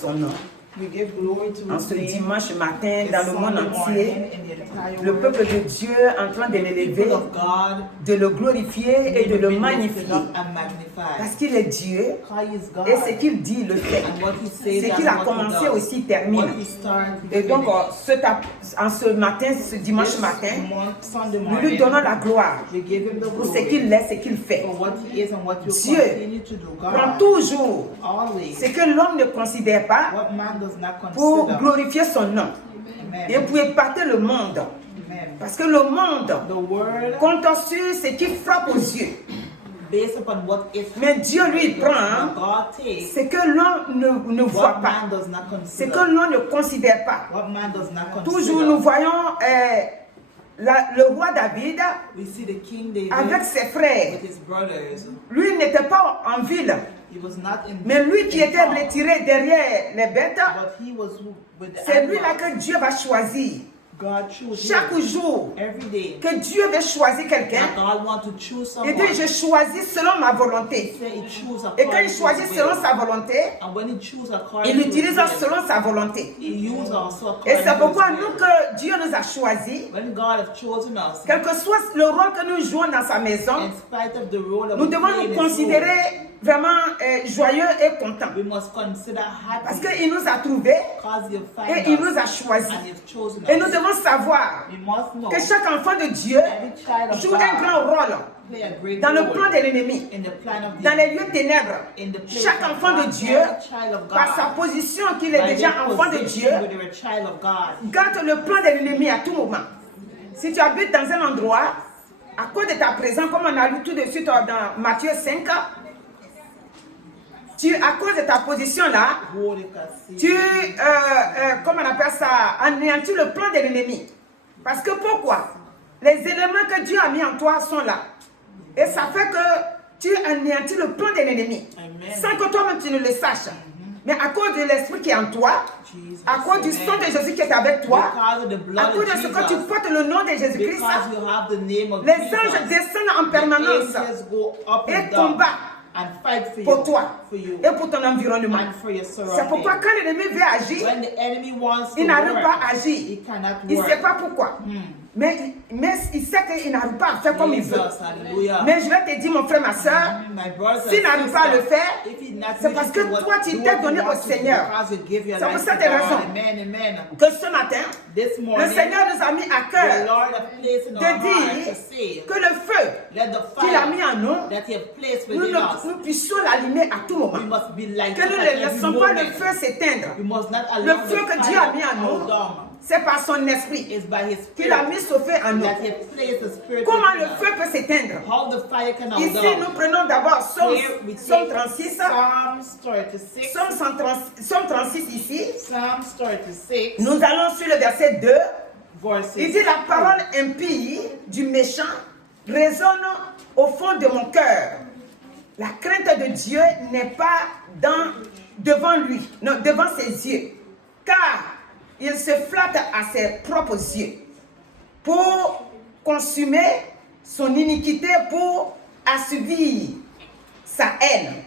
son nom. En ce dimanche matin, dans le monde entier, le peuple de Dieu est en train de l'élever, de le glorifier et de le magnifier. Parce qu'il est Dieu et ce qu'il dit, le fait. Ce qu'il a commencé aussi termine. Et donc, en ce matin, ce dimanche matin, nous lui donnons la gloire pour ce qu'il est, ce qu'il fait. Dieu prend toujours ce que l'homme ne considère pas pour glorifier son nom. Et pour épater le monde. Parce que le monde compte sur ce qui frappe aux yeux. Mais Dieu lui prend ce que l'on ne voit pas, ce que l'on ne considère pas. Toujours nous voyons le roi David avec ses frères. Lui n'était pas en ville. Mais lui qui était retiré derrière les bêtes, c'est lui-là que Dieu va choisir. Chaque jour que Dieu veut choisir quelqu'un, il dit je choisis selon ma volonté. Et quand il choisit selon sa volonté, il utilise selon sa volonté. Et c'est pourquoi nous que Dieu nous a choisis, quel que soit le rôle que nous jouons dans sa maison, nous devons nous considérer vraiment joyeux et contents. Parce qu'il nous a trouvés et il nous a choisis. Et nous devons savoir que chaque enfant de Dieu joue un grand rôle dans le plan de l'ennemi, dans les lieux ténèbres. Chaque enfant de Dieu, par sa position qu'il est déjà enfant de Dieu, garde le plan de l'ennemi à tout moment. Si tu habites dans un endroit, à cause de ta présence, comme on a lu tout de suite dans Matthieu 5, à cause de ta position là, comment on appelle ça, anéantis le plan de l'ennemi. Parce que pourquoi? Les éléments que Dieu a mis en toi sont là. Et ça fait que tu anéantis le plan de l'ennemi. Sans que toi-même tu ne le saches. Mais à cause de l'esprit qui est en toi, à cause du sang de Jésus qui est avec toi, à cause de ce que tu portes le nom de Jésus-Christ, les anges descendent en permanence et combattent pour toi et pour ton environnement. C'est pourquoi quand l'ennemi veut agir, il n'arrive pas à agir. Il ne sait pas pourquoi. Mais il sait qu'il n'arrive pas à faire comme il veut. Mais je vais te dire, mon frère, ma soeur, s'il n'arrive pas à le faire, c'est parce que toi, tu t'es donné au Seigneur. C'est pour cette raison que ce matin, le Seigneur nous a mis à cœur de dire que le feu qu'il a mis en nous, nous puissions l'allumer à tout moment. Que nous ne laissons pas le feu s'éteindre. Le feu que Dieu a mis en nous, c'est par son esprit qu'il a mis ce feu en nous. Comment le feu peut s'éteindre? Ici, nous prenons d'abord Somme 36. Somme 36 ici. Nous allons sur le verset 2. Il dit la parole impie du méchant résonne au fond de mon cœur. La crainte de Dieu n'est pas devant lui, non, devant ses yeux. Car il se flatte à ses propres yeux pour consumer son iniquité, pour assouvir sa haine.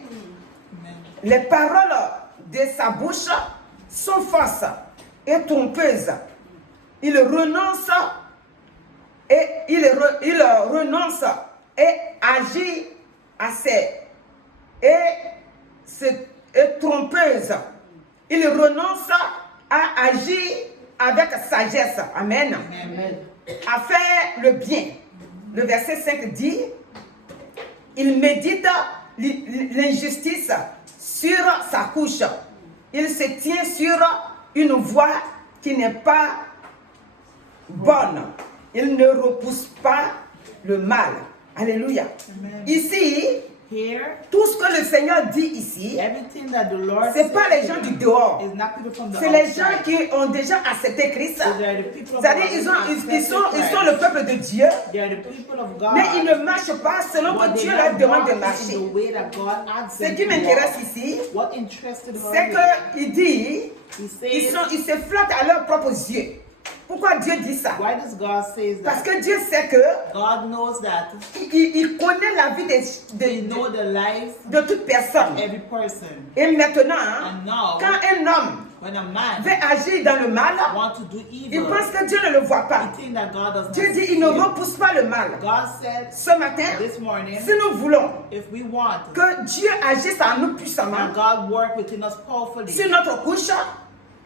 Les paroles de sa bouche sont fausses et trompeuses. Il renonce et agit à et trompeuse. Il renonce à agir avec sagesse. Amen. À faire le bien. Le verset 5 dit, il médite l'injustice sur sa couche. Il se tient sur une voie qui n'est pas bonne. Il ne repousse pas le mal. Alléluia. Amen. Ici, tout ce que le Seigneur dit ici, ce n'est pas les gens du dehors. C'est les gens qui ont déjà accepté Christ. C'est-à-dire ils sont le peuple de Dieu. Mais ils ne marchent pas selon que Dieu leur demande de marcher. Ce qui m'intéresse ici, c'est qu'il dit, ils se flattent à leurs propres yeux Pourquoi Dieu dit ça? Why does God say that? Parce que Dieu sait que God knows that. il connaît la vie He knows the life de toute personne. of every person. Et maintenant, And now, quand un homme when a man veut agir dans le mal, wants to do il evil, pense que Dieu ne le voit pas. he thinks that God does not Dieu dit, see il ne him. repousse pas le mal. God said Ce matin, this morning, si nous voulons if we want que Dieu agisse en nous puissamment, that God work within us powerfully, sur notre couche,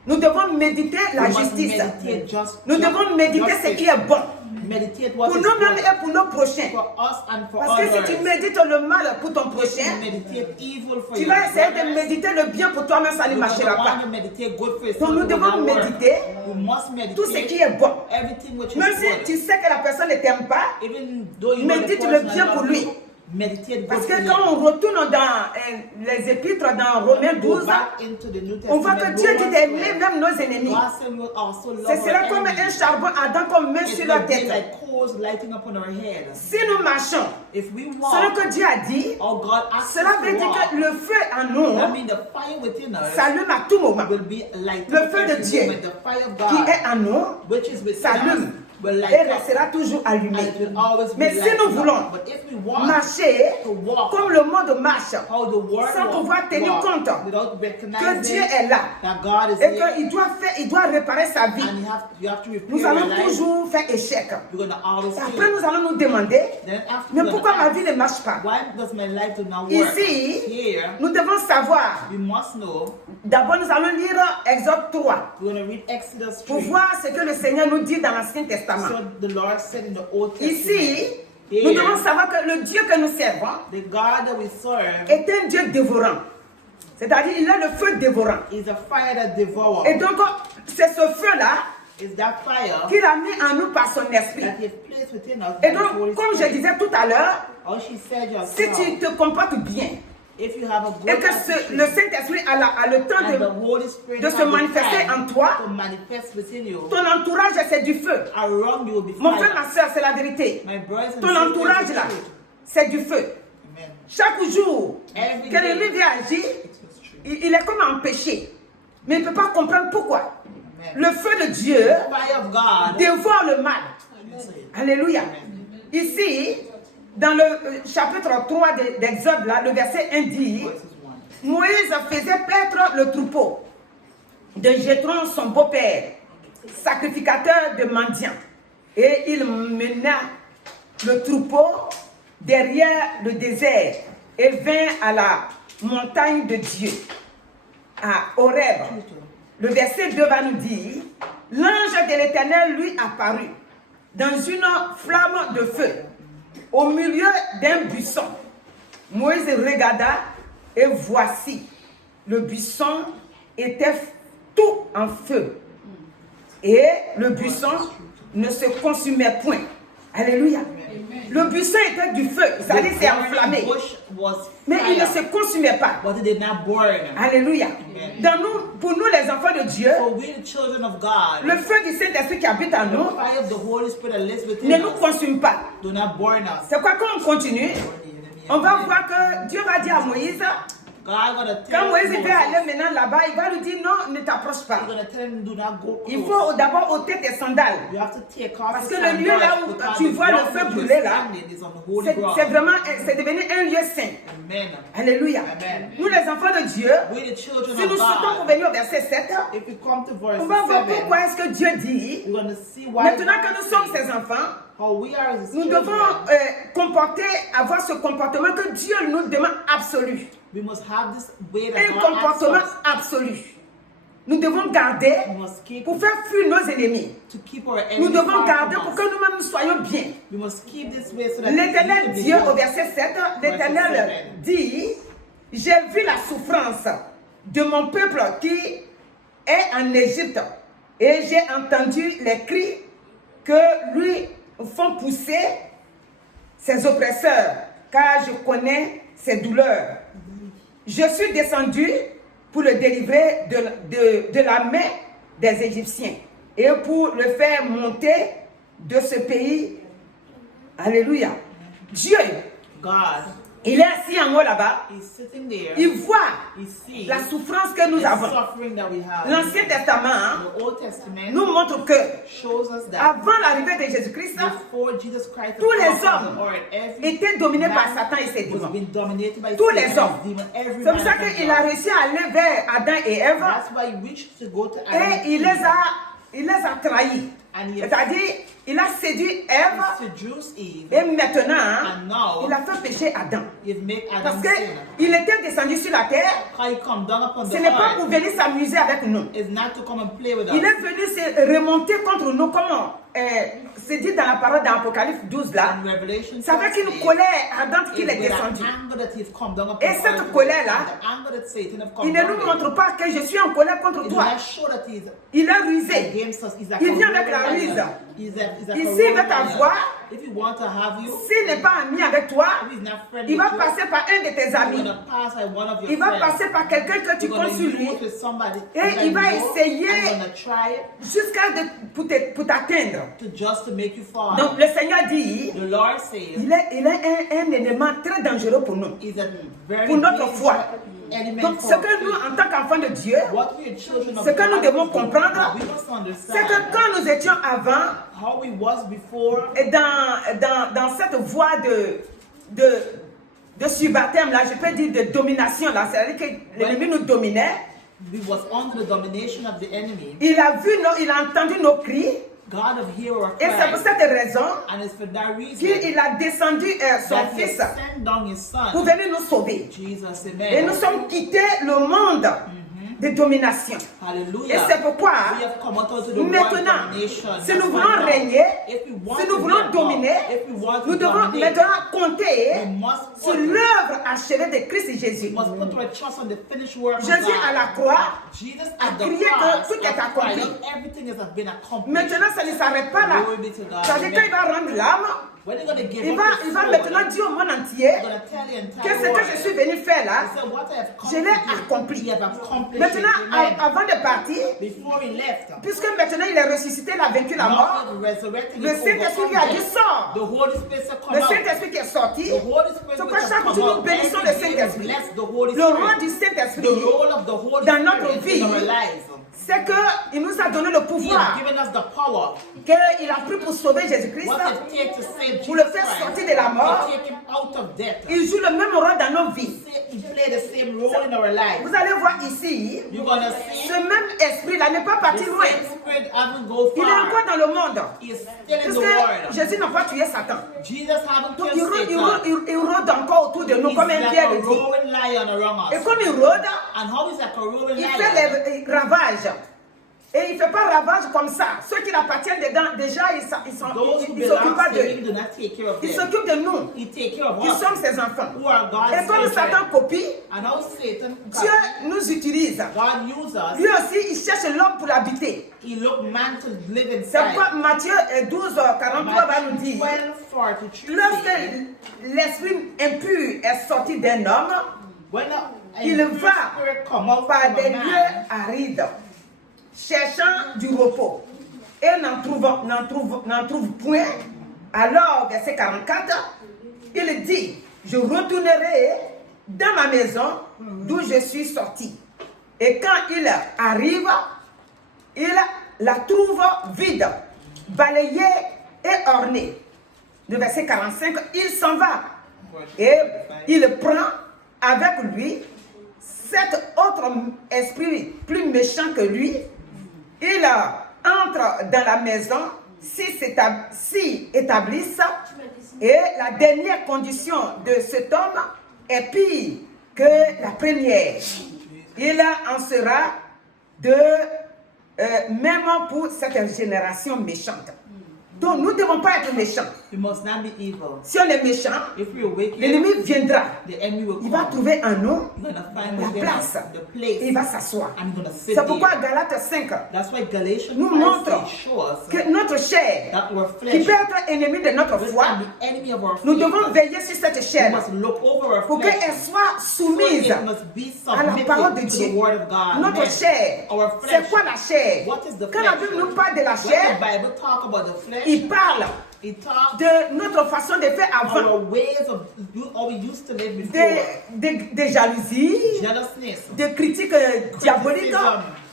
nous devons méditer la we must justice. meditate Nous devons méditer ce qui est bon. Meditate what Pour is nous-mêmes good et pour nos prochains. for us and for Parce que si others. tu médites le mal pour ton prochain, Meditate evil for tu your vas essayer de brothers. méditer le bien pour toi-même, ça ne You're marchera gonna pas. want to meditate good for Donc nous yourself, devons it will not work. méditer We must meditate tout ce qui est bon. everything which Même is si good. tu sais que la personne ne t'aime pas, Even though you know the médite le person bien loves pour lui. you, meditate Parce good que for quand him. on retourne dans les épîtres, dans Romains Go 12, back into the New on voit Testament, que Dieu dit Romans d'aimer 12. même nos ennemis. God said we will also love Ce sera our comme un enemies. charbon ardent qu'on met It sur leur will be tête. like coals lighting upon our head. Si nous marchons If we selon walk, que Dieu a dit, oh God asks cela us veut to dire walk, que le feu en nous that means the fire within us s'allume à tout moment. will be lighted Le up feu de every Dieu moment. The fire of qui God, est en nous which is within s'allume us, will light et up. restera toujours And allumé. it will always be Mais si lighted nous up. voulons But if we want marcher to walk comme le monde marche, how the world sans pouvoir walk, tenir compte without que recognizing Dieu est là that God is et here, qu'il doit réparer sa vie, and you have to repair nous your allons life, toujours faire échec. you're going to always Et après, fail. nous allons nous demander, Then after mais you're pourquoi gonna ma ask, vie ne marche pas? why does my life do not work? Ici, Here, nous devons savoir. we must know. D'abord, nous allons lire Exode 3 We're going to read Exodus 3. pour voir ce que le Seigneur nous dit dans l'Ancien Testament. So the Lord said in the Old Testament, Ici, nous here, devons savoir que le Dieu que nous servons the God that we serve est un Dieu dévorant. C'est-à-dire, il a le feu dévorant. is a fire that devours. Et donc, c'est ce feu-là Is that fire qu'il a mis en nous par son esprit. that He placed within us. Et by the Holy donc, comme je Spirit. disais tout à l'heure, Or she said si yourself, tu te comportes bien if you have a good et que attitude, le Saint-Esprit a le temps and the Holy Spirit de has se the manifester time en toi, to manifest within you, ton entourage, c'est du feu. around you will be Mon frère, fire. ma soeur, c'est la vérité. My brothers and Ton sisters, entourage, it's là, true. c'est du feu. Amen. Chaque jour Every que day. l'ennemi vient agir, It's true. il est comme empêché. Mais il ne peut pas comprendre pourquoi. Amen. Le feu de Dieu The fire of God. dévore le mal. Amen. Alléluia. Ici, dans le chapitre 3 d'Exode, là, le verset 1 dit, Verses 1. Moïse faisait paître le troupeau de Jéthron, son beau-père, sacrificateur de mendiants. Et il mena le troupeau derrière le désert et vint à la montagne de Dieu, à Horeb. Le verset 2 va nous dire, l'ange de l'Éternel lui apparut dans une flamme de feu au milieu d'un buisson. Moïse regarda et voici, le buisson était tout en feu et le buisson ne se consumait point. Alléluia. Le buisson était du feu, c'est-à-dire c'est enflammé, mais il ne se consumait pas. But it did not burn. Alléluia. Dans nous, pour nous les enfants de Dieu, So we the children of God, le feu du Saint-Esprit qui habite en the nous fire of the Holy Spirit that lives ne within nous us, consume pas. do not burn us. C'est quoi, quand on continue, on va voir que Dieu va dire à Moïse, God gonna quand tell Moïse Moses, va aller maintenant là-bas, il va lui dire non, ne t'approche pas. he's gonna tell him do not go Il close. faut d'abord ôter tes sandales. You have to take off Parce your que le lieu là sandals où because tu the vois le ground feu that you're brûler là, standing is on the holy c'est ground. vraiment, c'est devenu un lieu saint. Amen. Alléluia. Amen. Nous les enfants de Dieu, We the children si nous of sautons pour God, venir au verset 7, if we come to verse on va voir 7, pourquoi est-ce que Dieu dit, we're gonna see why maintenant que nous sommes ses enfants, how we are as his nous children. devons avoir ce comportement que Dieu nous demande absolu. We must have this way that Un God asks comportement us. absolu. Nous devons garder We must keep pour faire fuir nos ennemis. to keep our Nous enemies devons far garder from pour us. que nous-mêmes nous soyons bien. We must keep this way so that L'Éternel we can be Dieu, good. au verset 7, l'Éternel dit, j'ai vu la souffrance de mon peuple qui est en Égypte et j'ai entendu les cris que lui font pousser ses oppresseurs, car je connais ses douleurs. Je suis descendu pour le délivrer de la main des Égyptiens et pour le faire monter de ce pays. Alléluia. Dieu God Il est assis en haut là-bas. He's sitting there. Il voit He sees la souffrance que nous the avons. suffering that we have. L'Ancien Testament The Old Testament nous montre que shows us that avant l'arrivée de Jésus-Christ, before Jesus Christ tous les appeared on hommes the earth, every étaient dominés par man Satan et ses was démons. being dominated by Tous Satan les and hommes. his demon. Every C'est pour man ça from qu'il a God. réussi à aller vers Adam et Ève That's why he reached to go to Adam and et il Eve. les a trahis. And he C'est-à-dire, il a séduit Ève seduced Eve. et maintenant, And now, il a fait pécher Adam. he's made Parce Adam sin. qu'il était descendu sur la terre, How he come down upon ce the n'est pas pour earth venir s'amuser avec nous. is not to come and play with Il us. est venu se remonter contre nous, comme c'est dit dans la parole d'Apocalypse 12 là. In Revelation C'est avec 12, une colère ardente qu'il is est with an descendu. anger that he's come down upon Et the cette earth, colère-là, and the anger that Satan have come Il ne down nous with. montre pas que je suis en colère contre It toi. does not show that he's Il est rusé. against us. He's a Il vient avec la corrupt ruse. lion. He's a Ici, corrupt il va lion. t'avoir. If he want to have you, S'il n'est pas ami avec toi, if he's not friendly il va with you, passer par un de tes he's amis. gonna pass by one of your Il va friends. passer par quelqu'un que tu You're gonna comptes sur lui use with somebody Et that il va you know, essayer and gonna try it jusqu'à pour t'atteindre. just to make you fall. Donc le Seigneur dit, The Lord says il est un élément très dangereux pour nous. is a very Pour notre dangerous foi. element Donc for ce que nous, en tant qu'enfants de Dieu, what we are children of ce que nous God, devons comprendre, we must c'est que understand quand nous étions avant, how we was before et dans cette voie de surbaptême là, je peux dire de domination là, c'est-à-dire que l'ennemi nous dominait. we was under the domination of the enemy. Il a entendu nos cris God have heard our et c'est pour cries, cette raison and it's for that reason qu'il a descendu son that He fils sent down His pour Son, venir nous sauver. Jesus. Et nous Amen. sommes quittés le monde de domination. Et Hallelujah. c'est pourquoi We have come out of the world maintenant, domination. si That's nous why voulons now, régner, if we want si to nous voulons be dominer, above, if we want to nous devons dominate, maintenant compter we must sur put- l'œuvre achevée de Christ Jésus. we must put our trust on the finished work of Jésus à God. la croix Jesus a at the crié que cross, tout est has accompli. cried out, everything has been accomplished. Maintenant, ça ne s'arrête pas là. Glory be to God. C'est-à-dire Amen. qu'il va rendre l'âme, When you're going to give il up va your soul, maintenant dire au monde entier I'm going to tell the que entire ce que world. je suis venu faire là, He said, what I have come je l'ai to do, accompli. he have accomplished Maintenant, it. Amen. avant de partir, Before he left, puisque maintenant il est ressuscité, il a vaincu la mort, now he's resurrected, le he's Saint-Esprit lui a dit overcome sors. death. The Holy Spirit said, come Le out. Saint-Esprit qui est sorti, The Holy Spirit c'est pourquoi has chaque come jour out. nous bénissons le Every day we Saint-Esprit. bless the Holy Le Spirit. rôle du The Saint-Esprit, role of the Holy dans notre Spirit vie, in our lives. c'est qu'il nous a donné le He has pouvoir given us the power. qu'il a pris pour sauver Jésus-Christ, What it takes to save pour le Jesus faire Christ, sortir de la mort. to take him out of death. Il joue le même rôle dans nos vies. He played the same role in our lives. Vous allez voir ici, You're gonna see ce même esprit-là n'est pas the parti loin. same spirit haven't go Il est far. encore dans le monde. He is still in the Puisque world. Jésus n'a pas tué Satan. Jesus haven't Donc killed Satan. il rôde encore autour de nous He's comme un like pierre a de vie. roaring lion around Et us. comme il rôde, And how is like a roaring il lion? fait les ravages. Et il ne fait pas ravage comme ça. Ceux qui l'appartiennent dedans, déjà, ils Those who ne s'occupent belong pas to him d'eux. do not take care of Ils them. s'occupent de nous, He take care of qui us. sommes ses enfants. Who are God's Et comme children. Satan copie, And how Satan, Dieu nous utilise. God uses us. Lui aussi, il cherche l'homme pour l'habiter. He looked man to live C'est inside. pourquoi Matthieu 12, 43 va nous dire, 12:43 lorsque l'esprit impur est sorti d'un homme, when il impure va spirit come out par from des a lieux man, arides, cherchant du repos, et n'en trouve point. Alors, verset 44, il dit, je retournerai dans ma maison d'où je suis sorti. Et quand il arrive, il la trouve vide, balayée et ornée. Le verset 45, il s'en va et il prend avec lui cet autre esprit plus méchant que lui. Il entre dans la maison, s'y établissent, et la dernière condition de cet homme est pire que la première. Il en sera de même pour cette génération méchante. Donc nous ne devons pas être méchants. we must not be evil. Si on est méchant, If we are wicked, l'ennemi viendra. the enemy will Il va come. trouver en nous He's gonna find la within place. us the place. Et il va s'asseoir. I'm gonna sit C'est pourquoi there. Galates 5 That's why Galatians nous 5 montre show us que notre chair, that our qui flesh peut être ennemi de notre is foi, the enemy of our nous faith. devons veiller sur cette We chair must look over our pour flesh. qu'elle soit So soumise it must be à la parole de submitted to Dieu. the word of God. Notre Amen. chair, Our flesh. c'est quoi la chair? What is the Quand la flesh? Bible nous parle de la When the chair, Bible talk about the flesh, il parle He talks de notre façon de faire avant, our ways of how we used to live before. des jalousies, Jealousness. des critiques diaboliques,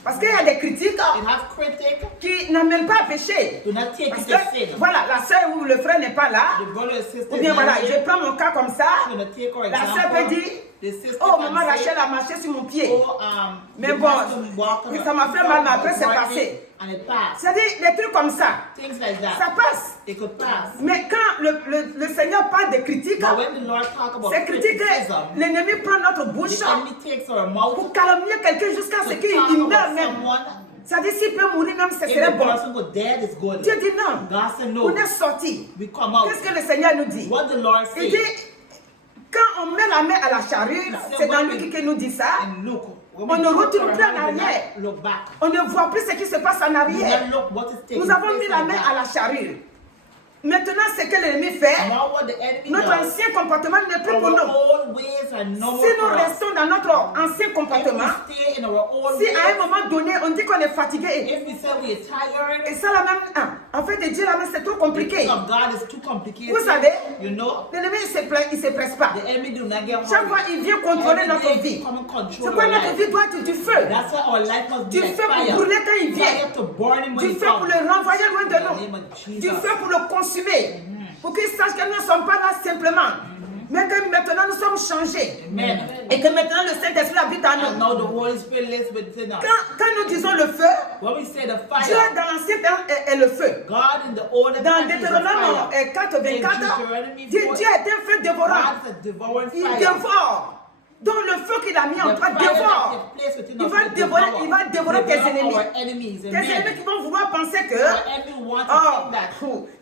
parce qu'il y a des critiques It has critics. qui n'amènent pas à pécher. Do not take Parce it to que, sin. voilà, la soeur ou le frère n'est pas là, The brother or sister ou bien is voilà, not je here. prends mon cas comme ça, I'm gonna take our la soeur peut example. dire, The sister oh, can maman say, Rachel a marché sur mon pied. oh, Mais the bon, pastor walked on ça m'a fait mal, mais après c'est the passé. and it passed. C'est-à-dire, des trucs comme ça, Things like that. ça passe. It could pass. Mais quand le Seigneur parle de critiques, But when the Lord talk about ces critiques, criticism, l'ennemi prend notre bouche the enemy takes our mouth pour calomnier quelqu'un jusqu'à ce to qu'il talk meure about même. someone. C'est-à-dire, s'il peut mourir même, ce If serait the bon. person was dead, it's good. Dieu dit non. God said no. On est sorti. We come out. Qu'est-ce que le Seigneur nous dit? What the Lord Il said. dit, quand on met la main à la charrue, c'est dans Luc qui nous dit ça, And look, when on we ne put retourne our plus en hand, we do not arrière. look back. On ne voit plus ce qui se passe en We do arrière. not look what is taking Nous avons place mis la in main the à back. la charrue. Maintenant, ce que l'ennemi fait, Now what the enemy notre does, ancien comportement n'est plus pour our nous. old ways are no Si more nous for us. restons dans notre ancien If comportement, we stay in our old si ways, à un moment donné, on dit qu'on est fatigué, if we say we are tired, et ça la même, en fait, de dire la même, c'est trop the compliqué. thing of God is too complicated. Vous savez, You know, l'ennemi, il se presse pas. the enemy do not get Chaque fois, hurried. il vient contrôler Every notre day vie. he come and control C'est quoi our notre life. vie doit être du feu. That's why our life must be Du like feu pour fire. brûler quand il vient. Fire to burn him when Du he feu pour comes. le renvoyer loin de In the name nous. of Jesus. Du feu pour le consumer. Pour qu'ils sachent que nous ne sommes pas là simplement. Mais que maintenant nous sommes changés. Amen. Et que maintenant le Saint-Esprit habite en And nous. now the Holy Spirit lives within us. Quand nous disons le feu, When we say the Dieu fire, dans l'Ancien Temps est le feu. God in the older Dans time is the Deutéronome fire. 4, 24, Deuteronomy Dieu 4, est un feu dévorant. God is a devouring Il fire. dévore. Donc le feu qu'il a mis en The toi fire dévore. that takes place within Il us va will dévorer, devour. il va dévorer tes Devour ennemis. our enemies. Tes Amen. ennemis qui vont vouloir penser que, Our enemy want to oh, think that,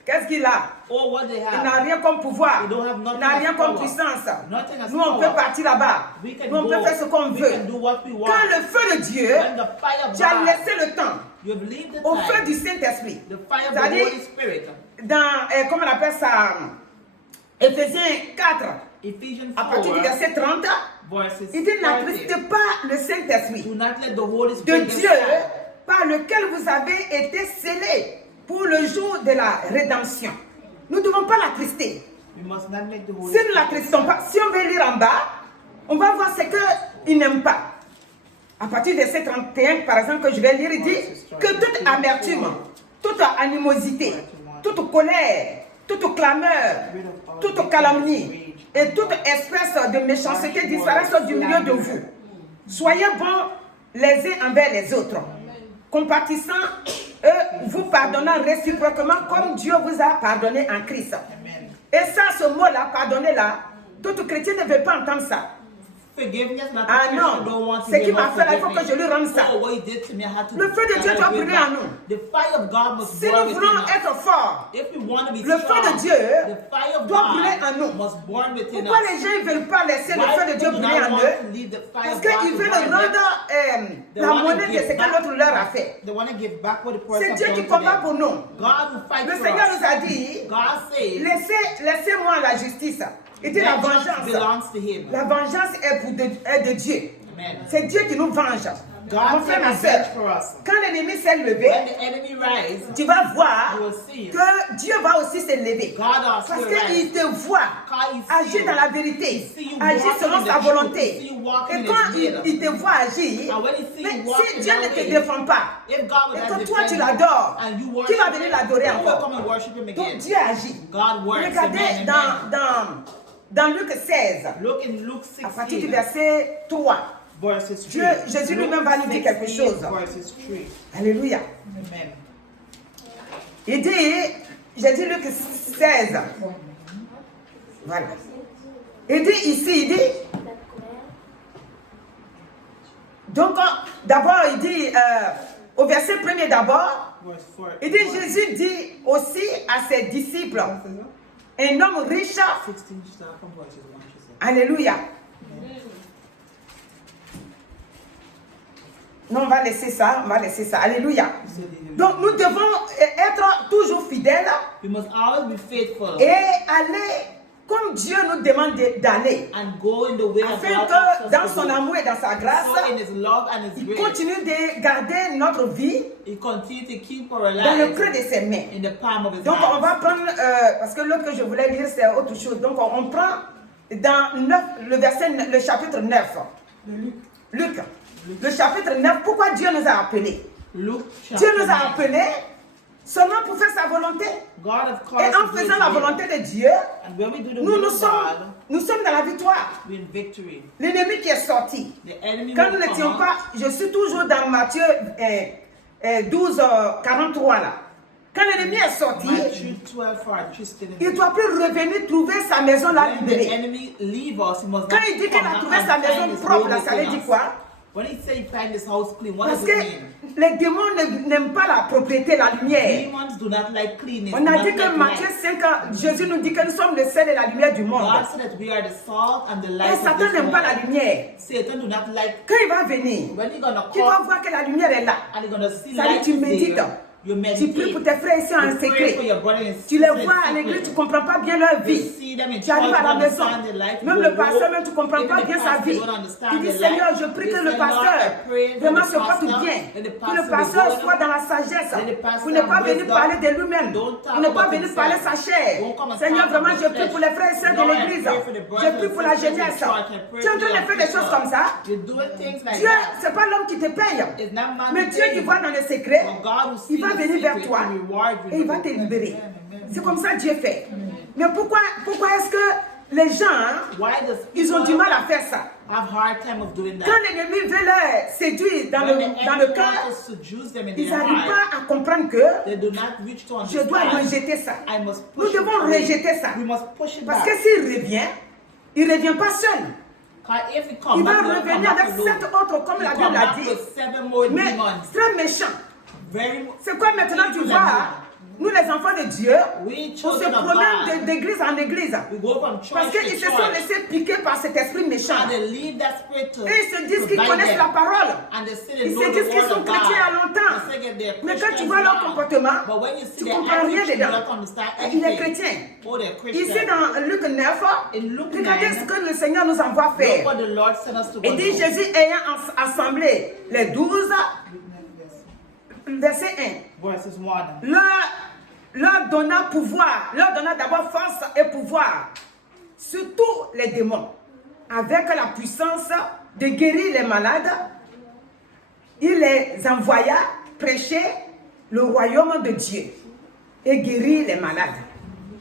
qu'est-ce qu'il a? oh, what they Il n'a have. rien comme pouvoir. They don't have Il nothing n'a as rien comme power. puissance. Nothing as Nous, on power. peut partir là-bas. We can Nous, on go. peut faire ce qu'on We veut. can do what we want. Quand le feu de Dieu, When the fire of tu as God, laissé le temps you've leave the au feu time, du Saint-Esprit. the fire of the C'est-à-dire, Holy Spirit. dans, comment on appelle ça, Éphésiens 4, Ephesians à partir du 4, verset 30, verses il dit, 30. n'attristez pas le Saint-Esprit Do not let the Holy de Spirit Dieu get sad. par lequel vous avez été scellés pour le jour de la rédemption. Nous ne devons pas l'attrister. We must not make the Holy Si nous ne Spirit. l'attristons pas, si on veut lire en bas, on va voir ce qu'il n'aime pas. À partir du verset 31, par exemple, que je vais lire, il dit que toute amertume, toute animosité, toute colère, toute clameur, toute calomnie et toute espèce de méchanceté disparaissent du milieu de vous. Soyez bons les uns envers les autres, compatissant, vous pardonnant réciproquement comme Dieu vous a pardonné en Christ. Amen. Et ça, ce mot-là, pardonner-là, tout chrétien ne veut pas entendre ça. Forgiveness, not Ah the non, Christian don't want to ce hear qu'il m'a about fait là, il faut que forgiveness. je lui rende ça. Oh, what he did to me, I had to Le feu de Dieu doit brûler en nous. The fire of God must Si burn nous voulons within us. être forts, If we want to be le feu strong, de Dieu the fire of doit brûler en God nous. must burn within Pourquoi us. les gens ne veulent pas laisser le Why feu de Dieu do we brûler not en want eux? to leave the fire Parce of God qu'ils to veulent burn rendre them? la monnaie de ce que l'autre leur a fait. They want to give back what the person C'est has Dieu done qui to combat them. pour nous. God will fight Le for Seigneur us. nous a dit, God says, laissez-moi la justice. Et dit la vengeance vengeance. belongs to him. La vengeance est de Dieu. Amen. C'est Dieu qui nous venge. God Mon frère, ma will soeur, revenge for us. quand l'ennemi s'est levé, When the enemy rise, tu vas voir you will see it. que Dieu va aussi se lever. God also Parce will rise. qu'il te voit God, he see agir you. dans la vérité, He see you agir walking selon in sa the truth. volonté. He see you walking Et in quand his will. il te voit agir, And when he see mais you walking si Dieu ne that te way, défend pas, if God will et not que toi defend tu you, l'adores, and you qui worship va venir him, l'adorer who will encore? come and worship him again? Donc Dieu agit. God works. Regardez Amen. dans Luc 16, Look in Luke à partir du 16, verset 3. verses 3. Dieu, Jésus lui-même va nous dire quelque 16, chose. verses 3. Alléluia. Amen. Il dit, j'ai dit Luc 16. Voilà. Il dit ici, il dit, donc d'abord il dit, au verset 1er d'abord, Verse 4. il dit, Jésus dit aussi à ses disciples, un homme riche, 16, start from verses 1, she said. alléluia. Non, on va laisser ça, alléluia. Donc nous devons être toujours fidèles We must always be faithful et aller comme Dieu nous demande d'aller, and go in the way that afin God asks que us dans to son go. amour et dans sa grâce, So in His love and His il grace, continue de garder notre vie He continues to keep our dans le lives creux de ses mains. in the palm of His Donc on hand. va prendre, parce que l'autre que je voulais lire c'est autre chose. Donc on prend dans 9, le chapitre 9. Luc. Le chapitre 9, pourquoi Dieu nous a appelés? Luke Dieu chapter nous a 9. appelés seulement pour faire sa volonté. God has called Et us en to do faisant His la will. volonté de Dieu, And when we do the nous, will nous, of sommes, God, nous sommes dans la victoire. we're in victory. L'ennemi qui est sorti. The enemy Quand will nous n'étions come pas, je suis toujours dans Matthieu 12, 43 là. Quand l'ennemi est sorti, Matthew 12 for our trusted in il ne Him. doit plus revenir trouver sa maison là When the libérée. enemy leave us, he must Quand not il dit qu'il come a back trouvé and sa find maison his propre là, way ça veut within dire us. quoi? When he say he find his house clean, what Parce does que it mean? les démons n'aiment pas la propriété, la lumière. Demons do not like cleanness. On do a not dit que like Matthieu light. 5, Jésus nous dit que nous sommes le sel et la lumière du monde. God said that we are the salt and the Et light of Satan this n'aime pas la world. lumière. Satan do not like. Quand il va venir, When he gonna tu vas come voir que la lumière est là. and he gonna see Ça dit, light tu is médites. there, you Tu pries pour meditate. tes frères ici en You pray for secret. your brother and Tu les sister in vois à l'église, tu ne secret. comprends pas bien leur You vie. see them in Tu arrives church, à la you maison, understand their life, même you le go, pasteur, même tu ne comprends even pas the bien sa pastor vie. don't understand Tu dis, their Seigneur, life. je prie You que say, le Lord, pasteur I pray for vraiment the se porte pastor, bien. that the Que pastor le will pasteur go soit dans la sagesse. Let the pastor Pour ne pas have venir wisdom. parler de lui-même. Don't talk Pour ne pas about venir himself. parler sa chair. Don't come and Seigneur, talk vraiment, about je flesh. prie pour les frères et sœurs de Lord, I l'église. pray for the Je brothers prie and pour la sisters in jeunesse. church. I pray Tu es en for train de the faire des choses officials. comme ça. You're doing things like Dieu, that. ce n'est pas l'homme qui te paye. It's not man Mais to Dieu pay qui you. voit dans le secret, But God will see il va the venir vers secret toi and reward you. et il va te libérer. Amen. C'est comme ça Dieu fait. Mais pourquoi est-ce que les gens, hein, Why does ils ont du mal à faire ça? have hard time of doing that? Quand l'ennemi veut les séduire dans When the le enemy cœur, wants to seduce them in ils their n'arrivent heart, pas à comprendre que they do not reach to je dois understand. rejeter ça. I must Nous push it devons away. rejeter ça. We must push it Parce back. que s'il revient, il ne revient pas seul. Because if he come Il va back, he'll come revenir back avec alone. 7 autres, comme la He'll Bible come l'a back dit. with 7 more Mais demons. très méchant. Very C'est quoi maintenant tu vois, hein? Nous les enfants de Dieu, We on se children of promène God. d'église en église. We go from church Parce to qu'ils se sont church. laissés piquer par cet esprit méchant. And they leave that spirit to Et ils se disent to qu'ils bind connaissent them. la parole. And they say Ils they se know the disent qu'ils word sont of chrétiens à God. longtemps. They say that they're Mais quand tu Christians vois leur now. comportement, But when you see tu their comprends rien attitude, you dedans. don't understand Il est anything. chrétien. Oh, they're Ici Christians. dans Luc 9, In Luke regardez 9, ce que le Seigneur nous envoie look faire. what the Lord sent us to go Il dit do. Jésus ayant assemblé les 12, verset 1. Verses 1. Leur donna pouvoir, leur donna d'abord force et pouvoir sur tous les démons, avec la puissance de guérir les malades. Il les envoya prêcher le royaume de Dieu et guérir les malades.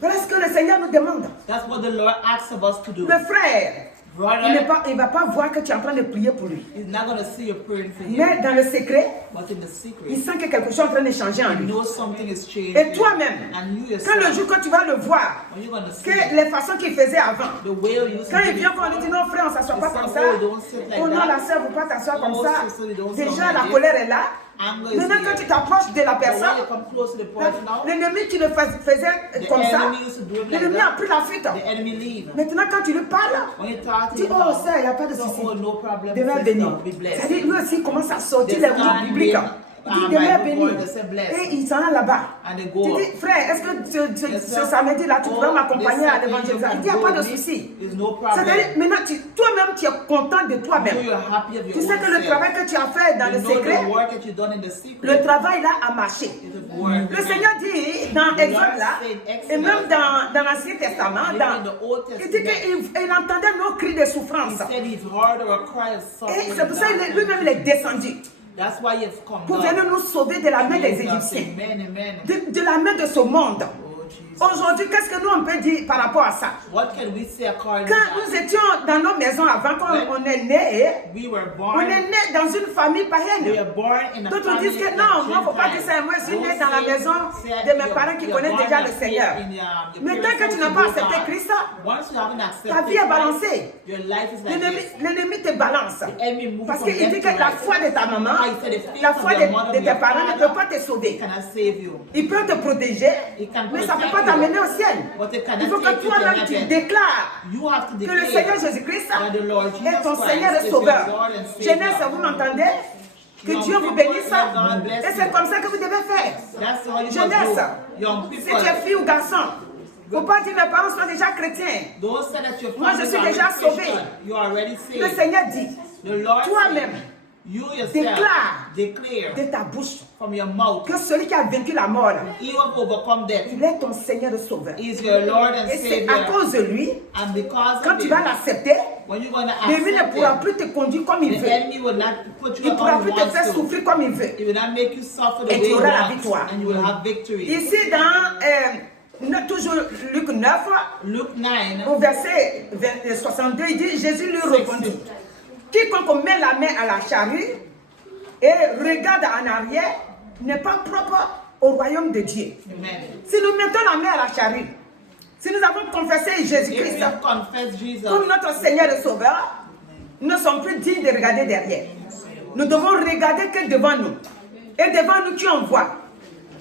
Voilà ce que le Seigneur nous demande. That's what the Lord asks of us to do. Le frère, Brother, il ne va pas voir que tu es en train de prier pour lui. he's not going to see you praying for him. Mais dans le secret, But in the secret, il sent que quelque chose est en train de changer en you lui. know something is changing. Et toi-même, And you quand le yourself, jour que tu vas le voir, when you're going to see que les façons qu'il faisait avant, the way you used to quand do il vient, it, qu'on lui dit non frère, on ne s'assoit pas comme ça. Oh, don't sit like Oh non, that. la sœur, vous ne pouvez pas t'asseoir comme Oh, ça. sister, don't sit Déjà, like la this. colère est là. Anger is Maintenant, quand here. tu t'approches de la But when personne, you come close to the person now, l'ennemi qui le faisait the comme ça, enemy used to do it like l'ennemi a that. pris la fuite. The enemy leave. Maintenant, quand tu lui parles, When you talk to dis him oh now, ça, il n'y a pas de so, souci. oh, no problem, Demeure sister, béni. be blessed. C'est-à-dire, lui aussi, il commence à sortir They les mots start bibliques. being, Il dit by demeure the béni. word, they say blessed. Et il s'en va là-bas. And they Tu go. dis, frère, est-ce que Yes, ce sir. samedi-là, tu Oh, pourrais m'accompagner à this l'évangélisation? Il dit, il n'y a Saturday pas de you can go souci. with me. There's no C'est-à-dire, problem. maintenant, toi-même, tu es content de You toi-même. know you're happy of your Tu sais own que le self. travail que tu as fait dans You le know secret, the work that you've done in the secret. le travail là a marché. It has worked. Le Seigneur dit dans The Exode Lord là, said, Exodus, et même dans l'Ancien Testament, even in the Old il dit Testament, qu'il entendait nos cris de souffrance. he said he's heard our cry of suffering. Et c'est pour ça que lui-même il est descendu That's why you've come pour down. venir nous sauver de la main des Jesus, Égyptiens, amen, amen. de la main de ce monde. Oh, Jesus. Aujourd'hui, qu'est-ce que nous on peut dire par rapport à ça? What can we say according to Quand that? nous étions dans nos maisons avant, quand on est né, We were on born. est né dans une famille We païenne. were born in a D'autres family disent que of non, moi, il ne faut pas dire Gentiles. ça. Moi, je suis Don't né dans la say- maison say de mes you're- parents qui you're connaissent born déjà in le a Seigneur. faith in your Mais tant parents' que tu house n'as to pas know accepté God. Christ, Once you haven't accepted ta vie est Christ, balancée. your life is like this. L'ennemi te balance. The enemy moves Parce from qu'il dit left que to la right. foi de ta maman, He said the faith la of foi your mother de and tes your parents ne father peut pas te sauver. cannot save you. Il peut te protéger, He can mais ça ne peut protect pas you, t'amener au ciel. but it cannot Il faut que take you to toi-même tu heaven. déclares You have to que declare le Seigneur Jésus-Christ that the Lord Jesus est ton Christ Seigneur et is Sauveur. your Lord and Savior. Jeunesse, vous m'entendez? Que Young Dieu vous people, bénisse. let God bless Et c'est you. comme ça que vous devez faire. That's all you must Jeunesse, do. Young si people, tu es fille ou garçon, Faut pas dire mes parents sont déjà chrétiens. Don't say that your Moi, je family suis is déjà already sauvé. Christian. You are already Le saved. Seigneur dit, The Lord toi-même, said, you yourself déclare de declare ta bouche from your mouth, que celui qui a vaincu la mort, he will overcome death. il est ton Seigneur et Sauveur. He is your Lord and Et c'est à Savior. cause de lui, And because quand of tu him, vas l'accepter, when you're going to l'ennemi ne accept pourra him, plus te conduire comme il the veut. enemy will not put you Il ne pourra how he plus te wants faire to. souffrir comme il veut. He will not make you suffer the Et way tu he auras la wants, victoire. and you will have victory. Ici dans toujours Luc 9, Luke 9, au verset 62, il dit, Jésus lui répondit, quiconque met la main à la charrue et regarde en arrière n'est pas propre au royaume de Dieu. Amen. Si nous mettons la main à la charrue, si nous avons confessé If Jésus-Christ you confess Jesus comme notre Seigneur et Sauveur, nous ne sommes plus dignes de regarder derrière. Nous devons regarder que devant nous. Et devant nous, qui on voit?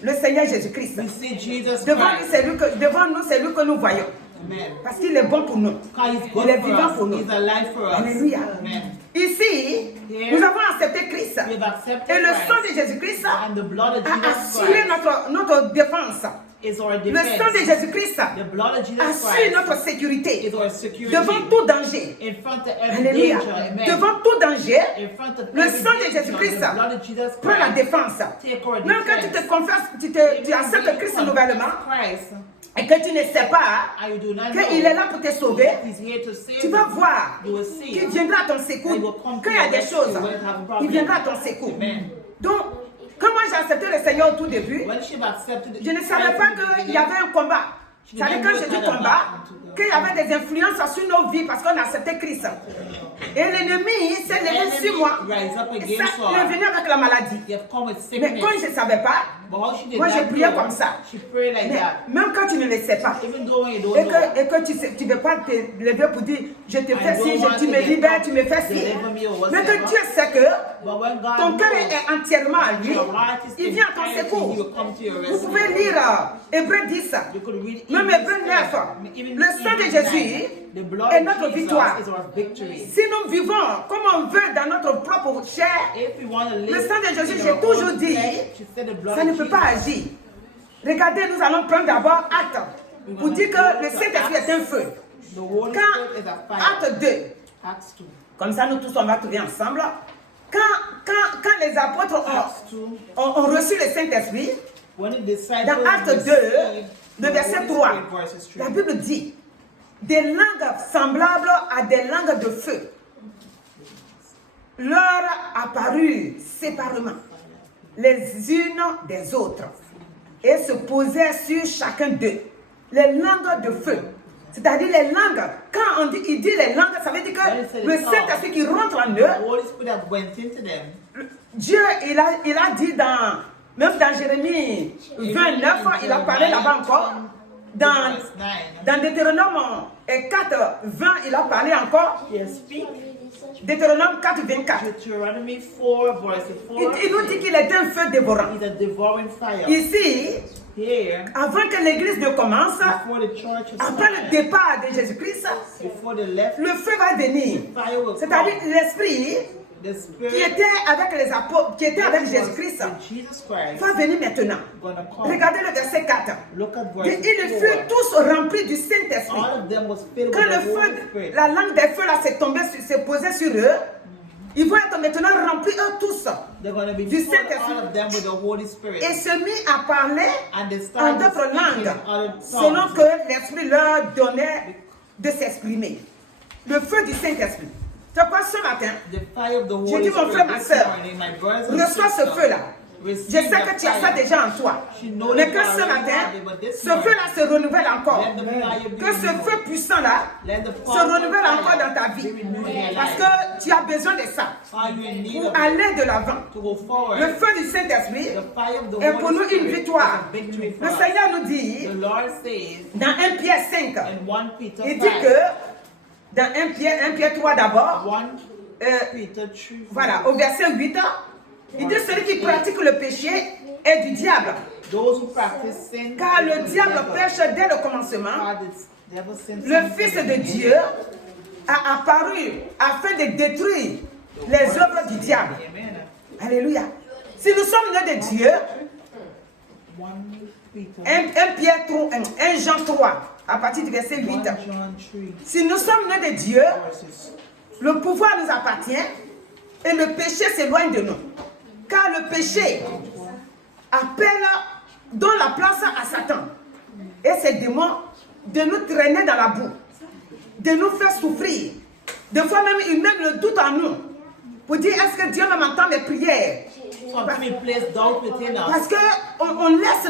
Le Seigneur Jésus-Christ. we see Jesus Devant nous, Christ. devant nous, c'est lui que nous voyons. Amen. Parce qu'il est bon pour nous. Because he's good Il est for vivant us. pour nous. He's alive for us. Alléluia. Amen. Ici, Here, nous avons accepté Christ. We have accepted Et le Christ. sang de Jésus-Christ And the blood of a Jesus assuré Christ notre défense. is our Le sang de defense. Jésus-Christ The blood of Jesus assure Christ notre sécurité is our security. devant tout danger. In front of every Alléluia. danger. Amen. Devant tout danger, In front of le every sang de danger, Jésus-Christ the blood of Jesus prend la Christ défense. take our Même quand tu defense. te confesses, tu Even acceptes when you Christ confess nouvellement Christ, et que tu ne sais pas and you do not qu'il know est là pour te sauver, He's here to save tu vas you. voir You will see. qu'il viendra à ton secours. He will come Quand il y a to des your choses, rescue when you have a problem. il viendra à ton secours. Amen. Donc, quand moi j'ai accepté le Seigneur au tout début, When she accepted je ne savais pas qu'il y avait un combat. C'est-à-dire quand je dis combat, qu'il y avait des influences sur nos vies parce qu'on a accepté Christ. Et l'ennemi s'est levé sur moi. Et ça, il est venu avec la maladie. You have come with Mais sickness. quand je ne savais pas, But how she did moi not j'ai prié know, comme ça. She prayed like Mais that. même quand tu ne le sais pas, Even though when you don't et know. que tu ne veux pas te lever pour dire je te fais don't ci, want tu to me get libères, up, tu me fais ci. deliver me or Mais whatever. que Dieu sait que But when God ton cœur knows est entièrement à lui, your heart is il vient à ton entirely, secours. he will come to your Vous rescue. pouvez lire Hébreux 10, You could read même Hebrews Hébreux 9. 10, even Le sang de Hebrews Jésus 9. The blood est of notre Jesus victoire. is our victory. Si nous vivons comme on veut dans notre propre chair, If we want to live le sang de Jésus, in j'ai our toujours own dit, flesh, she said the blood ça ne of peut Jesus. pas agir. Regardez, nous allons prendre d'abord acte pour dire que le Saint-Esprit est un feu. The Holy Quand Spirit is a fire. acte 2, Acts 2. comme ça nous tous on va trouver ensemble, quand les apôtres Acts 2. ont reçu le Saint-Esprit, When the disciples dans acte 2, received le the verset Holy 3, Spirit, verses 3. la Bible dit, des langues semblables à des langues de feu leur apparurent séparément, les unes des autres, et se posaient sur chacun d'eux. Les langues de feu. C'est-à-dire les langues. Quand il dit les langues, ça veut dire que le Saint-Esprit qui rentre en The eux, Holy Spirit that went into them. Dieu, il a dit même dans Jérémie 29, il a parlé là-bas encore. Dans Verse 9. Deutéronome 4, 20, il a parlé encore. Yes, speak. Deutéronome 4, 24. Deuteronomy 4, verse 4. Il nous dit qu'il est un feu dévorant. He's a devouring fire. Ici, Here, avant que l'église ne commence, before the church is après le started, départ de Jésus-Christ, before they left, le feu va venir. fire will C'est-à-dire come. l'esprit The qui Spirit était avec les apôtres, qui était avec was Jésus-Christ, with Jesus Christ va venir maintenant. gonna come. Regardez le verset 4. Look at Et verse ils 4. furent tous remplis du Saint-Esprit. All of them was filled Quand with le the Holy feu, Spirit. la langue des feux là s'est tombée, s'est posée sur eux, ils vont être maintenant remplis eux tous. They're going to be Du filled, Saint-Esprit. all of them, with the Holy Spirit. Et se mit à parler And they en started d'autres speaking langues, in other selon tongues. que l'Esprit leur donnait de s'exprimer. Le feu du Saint-Esprit. Tu vois, ce matin, The fire of the J'ai Holy dit, mon Spirit frère, ma this sœur, morning, my brothers and reçois ce sisters, feu-là. receive Je sais the que tu as ça fire. déjà en toi. She knows Mais you que ce already matin, have it, but this ce morning, feu-là se renouvelle encore. let the fire be Que ce renewed. feu puissant-là Let the se power of renouvelle fire encore dans ta be vie. renewed in your Parce life. que tu as besoin de ça Are you in need pour of it aller de l'avant. to go forward? Le feu du Saint-Esprit The fire of the est pour Holy nous une Spirit victoire. is a victory for Le us. Seigneur nous dit, The Lord says dans 1 Pierre 5, in 1 Peter il 5, dit que, dans 1 Pierre 3 d'abord, 1 Peter 3, voilà, au verset 8, il dit celui qui pratique le péché est du diable. those who practice sin, Car le is the diable devil. pêche dès le commencement. God, it's devil sins Le from Fils the de Dieu a apparu afin de détruire les œuvres du diable. Amen. Alléluia. Si nous sommes nés de Dieu, 1 Peter 1 Jean 3, à partir du verset 8. 1 John 3. Si nous sommes nés de Dieu, Verses. le pouvoir nous appartient et le péché s'éloigne de nous. Car le péché donne la place à Satan et ses démons de nous traîner dans la boue, de nous faire souffrir. Des fois même, ils mettent le doute en nous pour dire est-ce que Dieu m'entend mes prières? Sometimes we place doubt within us. Parce qu'on laisse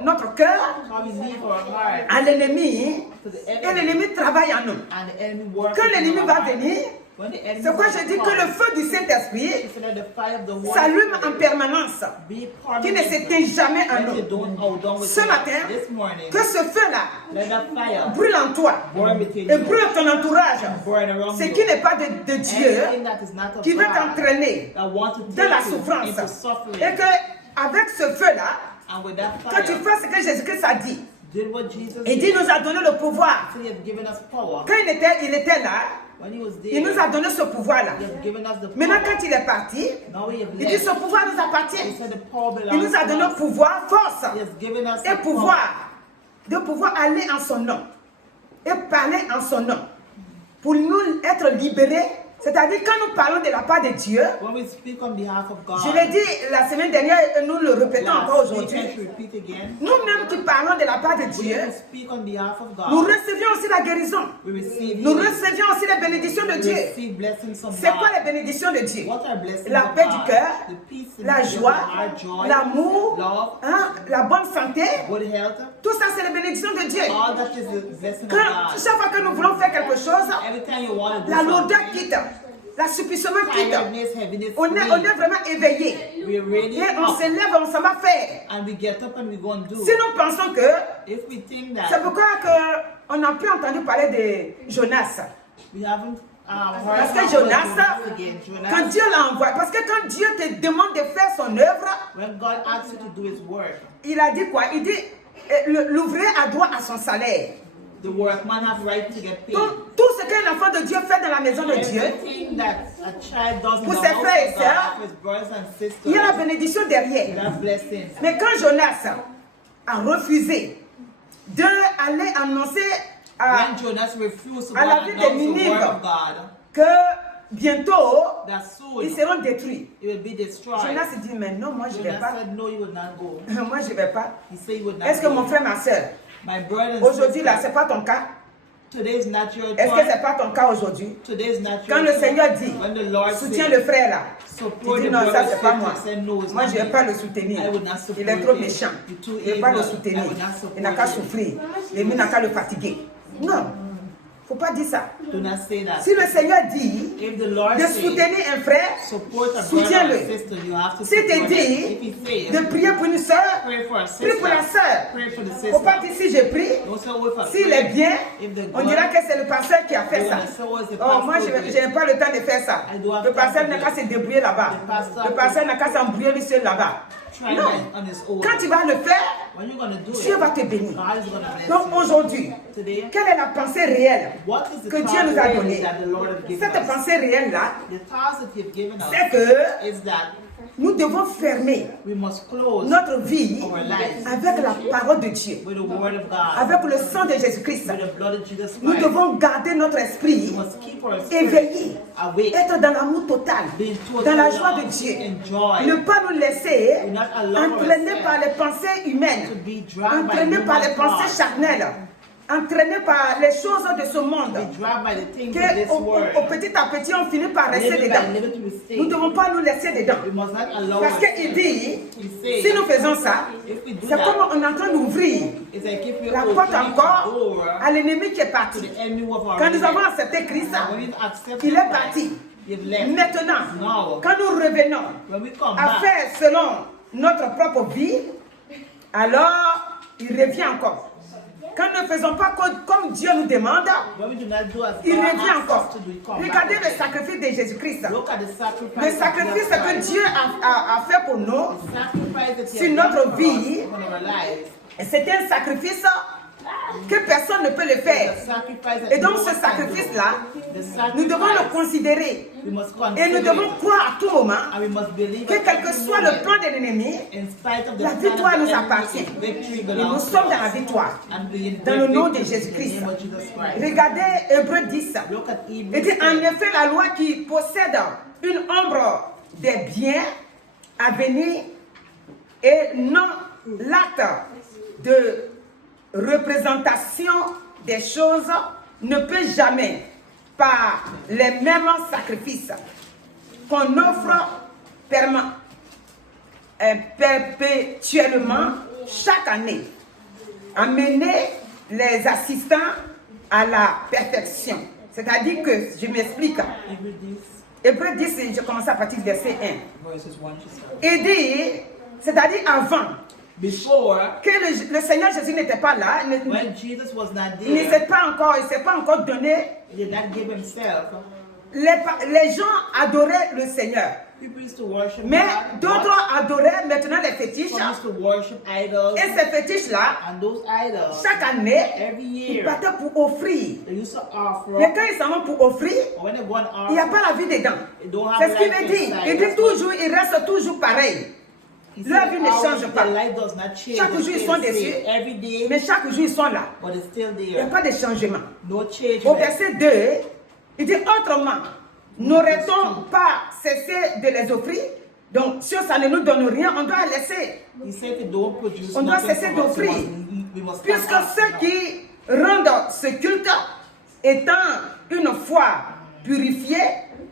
notre cœur How we leave our heart à l'ennemi to the et enemy. l'ennemi travaille en nous. And the enemy works. Quand l'ennemi in our va heart. venir, When the enemy c'est pourquoi je dis que le feu du Saint-Esprit so that the fire of the Holy s'allume en Spirit permanence, be qui ne permanent. s'éteint jamais en Let nous. it don't hold on within Ce us. matin, This morning, que ce feu-là let that fire brûle en toi burn within et you. brûle ton entourage. Burn around Ce you. qui n'est pas de Dieu, Anything that is not of qui veut God, t'entraîner that want to dans la take you souffrance. into suffering. Et que avec ce feu-là, And with that que tu fire, fasses ce que Jésus-Christ a dit. did what Jesus Et did. Dieu nous a donné le pouvoir. So he has given us power. Quand il était là, When he was there, il nous a donné ce pouvoir-là. he has given us the Maintenant, power. quand il est parti, Now we have il dit left. ce pouvoir nous He appartient. said the power Il belongs nous a to donné us. pouvoir, force He has given us et the pouvoir de pouvoir aller en son nom et parler en son nom pour nous être libérés. C'est-à-dire quand nous parlons de la part de Dieu, power. When we speak on behalf of God, je l'ai dit la semaine dernière et nous le répétons encore last week, aujourd'hui. I should repeat again. Nous-mêmes qui parlons de la part de When Dieu, we speak on behalf of nous God, recevions aussi la guérison. we receive Nous healing. recevions aussi les bénédictions de We Dieu. receive blessings from C'est quoi God. les bénédictions de Dieu? What are blessings La of paix God? du cœur, The peace in la the joie, heart, joy, l'amour, love, hein, la bonne santé. good health. Tout ça, c'est les bénédictions de Dieu. All that is the blessing of Quand, God. chaque fois que nous voulons faire quelque chose, Every time you want to do la lourdeur something, quitte, l'assouplissement quitte. tiredness, heaviness, On est vraiment éveillé. we're ready Et on up, se lève, on s'en va faire. and we get up and we go and do. Si nous pensons que, If we think c'est that pourquoi on n'a plus entendu parler de Jonas. we haven't heard Parce que about Jonas, again, quand Jonas, Dieu l'envoie, parce que quand Dieu te demande de faire son œuvre, when God asks you to do His work, il a dit quoi? Il dit, l'ouvrier a droit à son salaire. the workman have right to get paid. Donc, tout ce qu'un enfant de Dieu fait dans la maison de Dieu, Everything that a child does in Pour the ses house frères et of God, sœurs, for his brothers and il y a la sisters, bénédiction he derrière. has blessings. Mais quand Jonas a refusé d'aller annoncer When Jonas refused to go à la and ville de announce the Ninive word of God, que bientôt that soon ils seront détruits, it will be destroyed. Jonas dit, mais non, moi je ne vais Jonas pas. said no, he would not go. Moi je ne vais pas. He said he would not Est-ce que go. mon frère, ma soeur, My brother and aujourd'hui là, sister, c'est pas ton cas? today is not your Est-ce que turn. c'est pas ton cas aujourd'hui? Today is not Quand your le turn. Seigneur dit, When the Lord soutiens says, le frère là, support tu dis the non, ça brother c'est pas moi. sister, said no, it's Moi not je ne vais me. pas le soutenir. I would not support Il est trop him. méchant. You're too Je ne vais pas le evil. soutenir. I would not support Il n'a qu'à him. souffrir. L'ennemi n'a qu'à le fatiguer. Non. Il ne faut pas dire ça. Do not say that. Si le Seigneur dit If the Lord de says, soutenir un frère, support a brother soutiens-le. or sister, you have to Si support te them. dit If he says, de prier pour une soeur, pray for a prie sister, pour la soeur. pray for the Il ne sister. faut pas dire si je prie, Don't say, oh, if I s'il pray, est bien, if the on God- dira que c'est le pasteur qui a fait They ça. will say, oh, it's the Oh, moi, je pastor n'ai pas le temps de faire ça. I do have Le time pasteur to n'a do qu'à it. se débrouiller là-bas. The pastor Le pasteur n'a qu'à s'embrouiller lui seul là-bas. Try Non. that on his own. Quand tu vas le faire, When you're going to do Dieu it, va te bénir. God is going to bless Donc you. aujourd'hui, Today, quelle est la pensée réelle what is the que task Dieu nous a donnée? that the Lord has given Cette us? pensée réelle-là, The task that He's given us c'est que is that nous devons fermer we must close notre vie our lives avec la parole de Dieu, with the Word of God, avec le sang de Jésus-Christ. with the blood of Jesus Nous Christ. devons garder notre esprit We must keep our spirit éveillé, awake, être dans l'amour total, being dans la totally joie de loved, Dieu. in joy, Ne pas nous laisser Do not allow entraîner ourselves par les pensées to humaines, be dragged by entraîner par les human pensées thoughts, charnelles, entraîner par les choses de ce monde. be dragged by the things of Que this au world. petit à petit, on finit par rester Little by dedans. little we stay. Nous ne devons pas nous laisser dedans. We must not allow Parce qu'il ourselves. dit, He says, si nous faisons ça, if we do c'est that, comme on est en train d'ouvrir it's like if we la porte open the encore door à l'ennemi qui est to parti. the enemy of our Quand nous avons life. accepté Christ, When we accept il est Christ, parti. we've left. Maintenant, Now, quand nous revenons when we come à back, faire selon notre propre vie, alors il revient encore. Quand nous ne faisons pas comme Dieu nous demande, when we do not do as il God revient asks encore. us to do, we come Regardez back le again. sacrifice de Jésus-Christ. Look at the sacrifice, Le sacrifice of que Jesus Dieu Christ. a fait pour nous, The sacrifice that He sur has notre done for vie, us in our lives. c'était un sacrifice que personne ne peut le faire. The sacrifice that Et donc no ce one can do. sacrifice-là, The sacrifice, nous devons le considérer. we must Et consider nous devons it. croire à tout moment And we must believe que at quel que every soit le moment, plan de l'ennemi, in spite of the la plan victoire of the nous enemy, appartient. victory Et nous belongs to sommes dans la us. victoire. And we in Dans le nom de victory in the Jésus-Christ. name of Jesus Christ. Regardez Hébreux 10. Look at Il Hebrews dit en 10. effet la loi qui possède une ombre des biens à venir et non l'acte de représentation des choses ne peut jamais, par les mêmes sacrifices qu'on offre perpétuellement chaque année, amener les assistants à la perfection. C'est-à-dire que, je m'explique, Hebrews 10, Hébreux 10, je commence à partir du verset 1. verses 1 to 7. Il dit, c'est-à-dire avant, Before, que le Seigneur Jésus n'était pas là, when Jesus was not il ne there, s'est pas encore donné. he did not give himself. Les gens adoraient le Seigneur. People used to worship Mais God, d'autres adoraient maintenant les fétiches. some used to worship idols, Et ces fétiches-là, and those idols, chaque année, every ils year, partaient pour offrir. they used to Mais offer, quand ils s'en vont pour offrir, but when they go and il n'y a offer, pas la vie dedans. they don't have C'est ce qu'il life veut dire. inside. Il dit toujours, il reste toujours pareil. He Leur said, vie ne change "Our pas. life does not change. Chaque It's jour, ils still sont the dessus. same. Every day, Mais chaque jour, ils sont là. but it's still Il n'y a there. pas de changement. No change. Au verset 2, il dit autrement, n'aurait-on pas cessé de les offrir? Donc, si ça ne nous donne rien, on doit laisser. He said, if they don't produce On doit nothing cesser from us, d'offrir. we must Puisque stop ceux offering. qui rendent ce culte, étant une fois purifiés,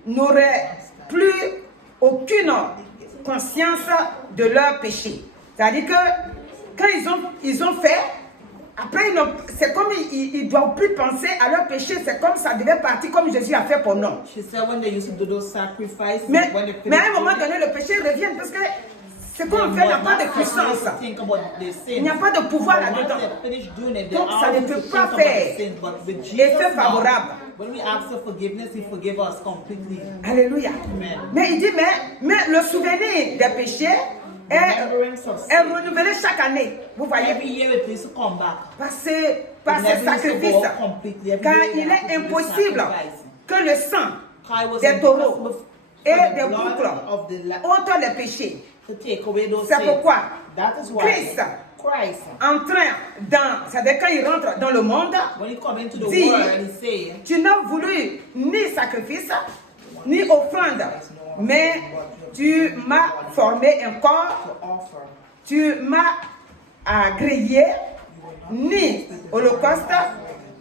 n'auraient plus aucune conscience de leur péché. C'est-à-dire que quand ils ont fait, après c'est comme ils ne doivent plus penser à leur péché, c'est comme ça devait partir comme Jésus a fait pour nous. She said when they used to do those sacrifices, Mais, when they mais à un finished moment doing donné, le péché revient parce que ce it, qu'on they fait n'a must pas de not puissance. think about their Il sins. n'y a pas de pouvoir But once là-dedans. they finish doing it, they Donc, ça are ne to peut think pas about faire the sins. But with Jesus, l'effet now, favorable. when we ask for forgiveness, He forgives us completely. Alléluia. Amen. Mais il dit, mais le souvenir des péchés est Remembrance of sin. renouvelé chaque année. Vous voyez, Every year it needs to come back. par ces It never used to sacrifices. go up completely. Every Car year il we have est to do impossible sacrifice. que le sang Car it was des impossible taureaux for et the des blood boucles of the ôtent les péchés. to take away those C'est sins. pourquoi That is why Christ, entrant dans, c'est-à-dire quand il rentre dans le monde, when he come into the dit, world, he say, tu n'as voulu ni sacrifice, ni offrande, mais tu m'as formé un corps, to offer. tu m'as agréé, ni holocauste,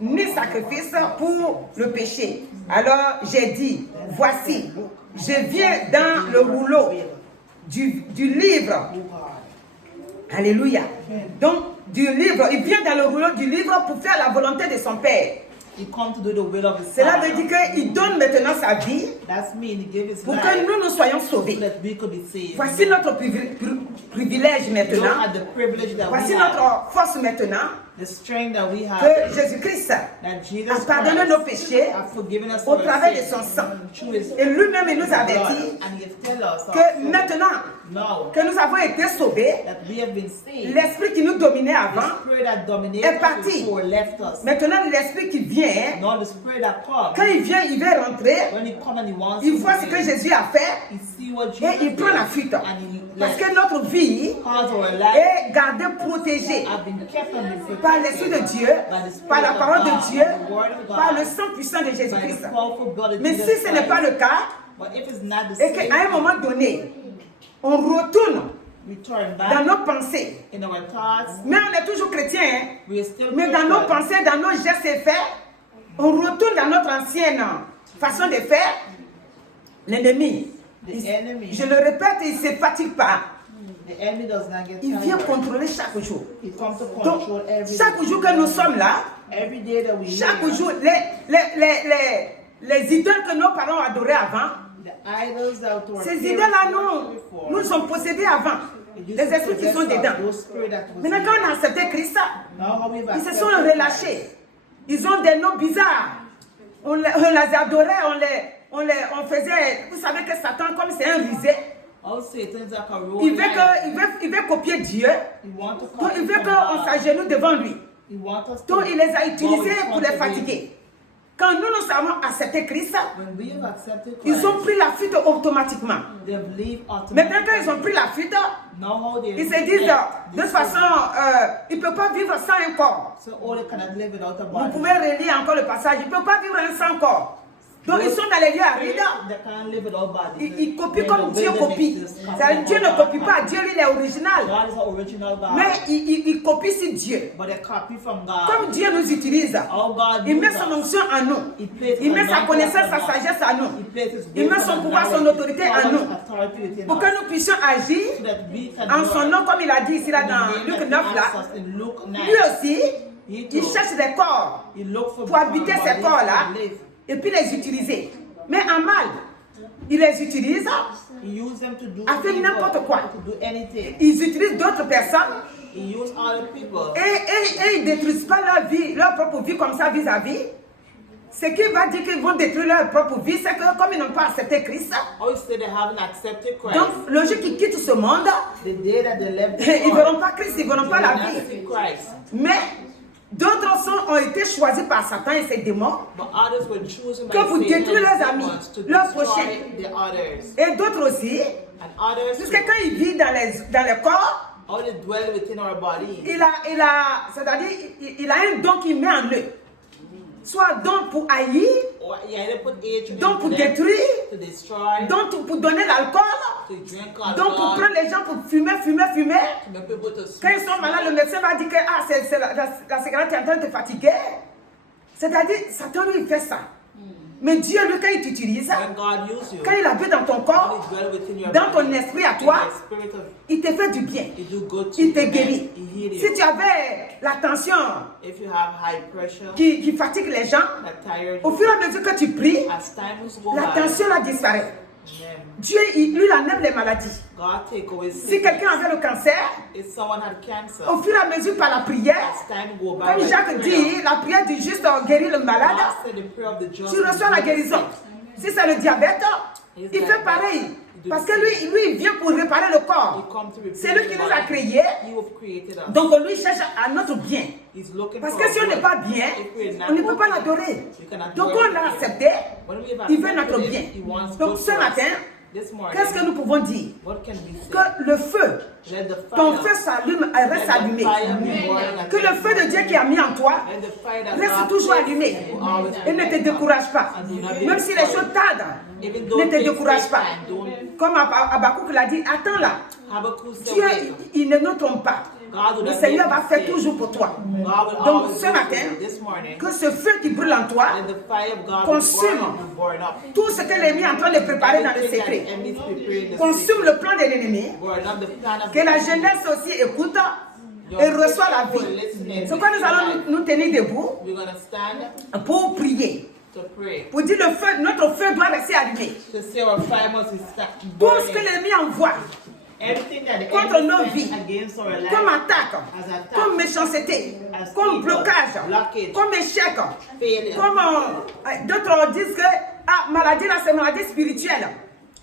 ni sacrifice pour le péché. Alors j'ai dit, voici, je viens dans le rouleau du livre. Alléluia. Donc, du livre, il vient dans le rouleau du livre pour faire la volonté de son Père. He come to do the will of his Cela Father. veut dire qu'il donne maintenant sa vie That's mean he gave his pour life que nous soyons so sauvés. that we could be saved. Voici notre privilège Look maintenant. at the privilege that Voici we have, notre force maintenant the strength that we have, que Jésus-Christ that Jesus a pardonné nos Christ péchés has forgiven us au our travers de sins son sang. through his Et lui-même, il nous blood. avertit And he has tell us que also maintenant now que nous avons été sauvés, that we have been saved. l'esprit qui nous dominait The avant, spirit that dominated est us parti. before left us. maintenant l'esprit qui vient, Now the spirit that comes, quand il vient, il veut rentrer, when he comes and he wants il to voit ce be que saved, Jésus a fait he see what et Jesus il prend la did, fuite. and he Parce left. que notre vie Cause our life est gardée, protégée have been kept and been par l'Esprit de protected Dieu, by the Spirit par la of parole God, de Dieu, by the word of God, par le sang puissant de by Jésus-Christ. the powerful blood of Mais Jesus si ce n'est pas Christ. le cas, But if it's not the et same, qu'à un moment donné, on retourne we turn dans back nos pensées, in our thoughts. mais on est toujours chrétien, hein? We are still Mais dans nos Christian. pensées, dans nos gestes et faits, on retourne dans notre ancienne façon de faire. L'ennemi, The enemy, je le répète, il ne se fatigue pas. the enemy does not get Il vient tired. contrôler chaque jour. He comes to Donc, control every chaque day. jour que nous sommes là, Every day that we chaque live, jour, les idoles que nos parents adoraient avant, the idols that were ces feared idoles-là, before, nous sommes possédés avant. it used Les to esprits qui possess sont us, dedans. those spirits that was Maintenant, in quand on a us. accepté Christ, Now how we've ils se accepted sont Christ, relâchés. Ils ont des noms bizarres. On les adorait, on faisait. Vous savez que Satan, comme c'est un rusé, all Satan's like a il rogue veut, lion. il veut copier Dieu. He want to Donc, copy il veut from qu'on God. s'agenouille devant lui. He wants us Donc to il les a go utilisés in pour les front of him. fatiguer. Quand nous avons accepté Christ, When we have accepted Christ, ils ont pris la fuite automatiquement. they leave Maintenant, quand ils ont automatically. pris la fuite, Now how they ils se disent, de toute façon, ils ne peuvent pas vivre sans un corps. so all they cannot live without a Vous body. pouvez relire encore le passage, ils ne peuvent pas vivre sans corps. Donc ils sont dans les lieux arides, They can't live without bodies. ils copient They're comme the Dieu wilderness, copie. this C'est-à-dire, Dieu ne copie pas, Dieu lui il est original. God is an original God. Mais il copie sur Dieu. But they copy from God. Comme Dieu nous utilise, How God il met uses son us. onction en nous. He places Il met an sa anointing connaissance, upon sa us. sagesse en nous. He places Il met wisdom son and pouvoir, son knowledge, autorité power en nous. and authority within Pour us. que nous puissions agir So that we can en work. son nom, comme il a dit ici là In the dans name Luc that 9 he là. asks us in Luke 9. Lui aussi, il cherche des corps He look for pour habiter ces bodies corps-là to live. et puis les utiliser. Mais en mal, il les utilise, He used them to do fait evil, n'importe quoi. to do anything. ils utilisent d'autres personnes He used other people. et ils ne détruisent pas leur vie, leur propre vie comme ça vis-à-vis. Ce qui va dire qu'ils vont détruire leur propre vie, c'est que comme ils n'ont pas accepté Christ, How you say they haven't accepted Christ? donc le jour qu'ils quittent ce monde, The day that they left the ils ne world, verront pas Christ, ils ne verront they pas la will not vie. see Christ. Mais d'autres ont été choisis par Satan et ses démons, But others were chosen by que vous Satan détruisez and leurs amis, demons to leurs destroy prochains. the others. Et d'autres aussi, And others, puisque quand il vit dans les corps, how they dwell within our bodies. c'est-à-dire, il a un don qu'il met en eux. Soit don pour haïr, Or he either put hatred don pour into them détruire, to destroy, don pour donner l'alcool, to drink don pour alcohol, prendre les gens pour fumer. to make people to Quand smoke. ils sont malades, le médecin va dire que la cigarette est en train de te fatiguer. C'est-à-dire, Satan lui il fait ça. Mais Dieu, lui, quand il t'utilise, When God uses you, quand il habite dans ton when corps, he dwell within your dans ton body, esprit à in toi, your spirit of, il te fait du bien. he do good to Il you, te man. guérit. He heal Si you. tu avais la tension If you have high pressure, qui fatigue les gens, that tired au you, fur et à mesure que tu pries, as time go la by, tension là disparaît. amen, Dieu, lui, il enlève les maladies. God take away Si sickness. quelqu'un avait le cancer, If someone had cancer, au fur et à mesure par la prière, as time go by, comme by Jacques prayer, dit, la prière du juste guérit le malade, God said the prayer of the just tu reçois la is guérison. sick. Si c'est le diabète, il fait pareil. Parce que lui, il vient pour réparer le He corps. come to repair C'est lui qui the nous a body. créés. He who created us. Donc lui cherche à notre bien. He's looking Parce for que si our on n'est good. pas bien, If we're not on ne peut pas okay, l'adorer. we cannot Donc worship on l'a him. accepté. When we have Il veut accepted notre it, bien. he wants Donc good ce for us. matin, This morning, qu'est-ce que nous pouvons dire? what can we say? Que le feu, Let the fire, ton feu s'allume, reste let the allumé. fire be burning Que le feu de Dieu qui a mis en toi Let the fire that reste God toujours placed allumé. will always be Et ne te lighted up. décourage pas. And do not be Même si les discouraged. choses tardent, Even though ne te things décourage take pas. time, don't- Comme Habakkuk l'a dit, attends là. Habakkuk said, Dieu, wait. il ne nous trompe pas. God will Le not Seigneur make va faire mistakes. toujours pour toi. God will Donc always ce do matin, for you. This morning, que ce feu qui brûle en toi, let the fire of God consume be burn up. tout ce que l'ennemi est en train de préparer dans le Everything that secret. the enemy is preparing in the Consume secret. le plan de l'ennemi. Burn up the plan of Que the la enemy. jeunesse aussi écoute et reçoit la vie. C'est pourquoi nous allons nous tenir debout We're going to stand pour prier. to pray. Pour dire le feu, notre feu doit rester allumé. To say our fire must be Tout ce que burning. l'ennemi envoie Everything that the contre enemy nos sends vies, against our life, comme attaque, as attack, comme méchanceté, as comme evil, blocage, blockage, comme échec, failure. comme d'autres disent que maladie là c'est maladie spirituelle.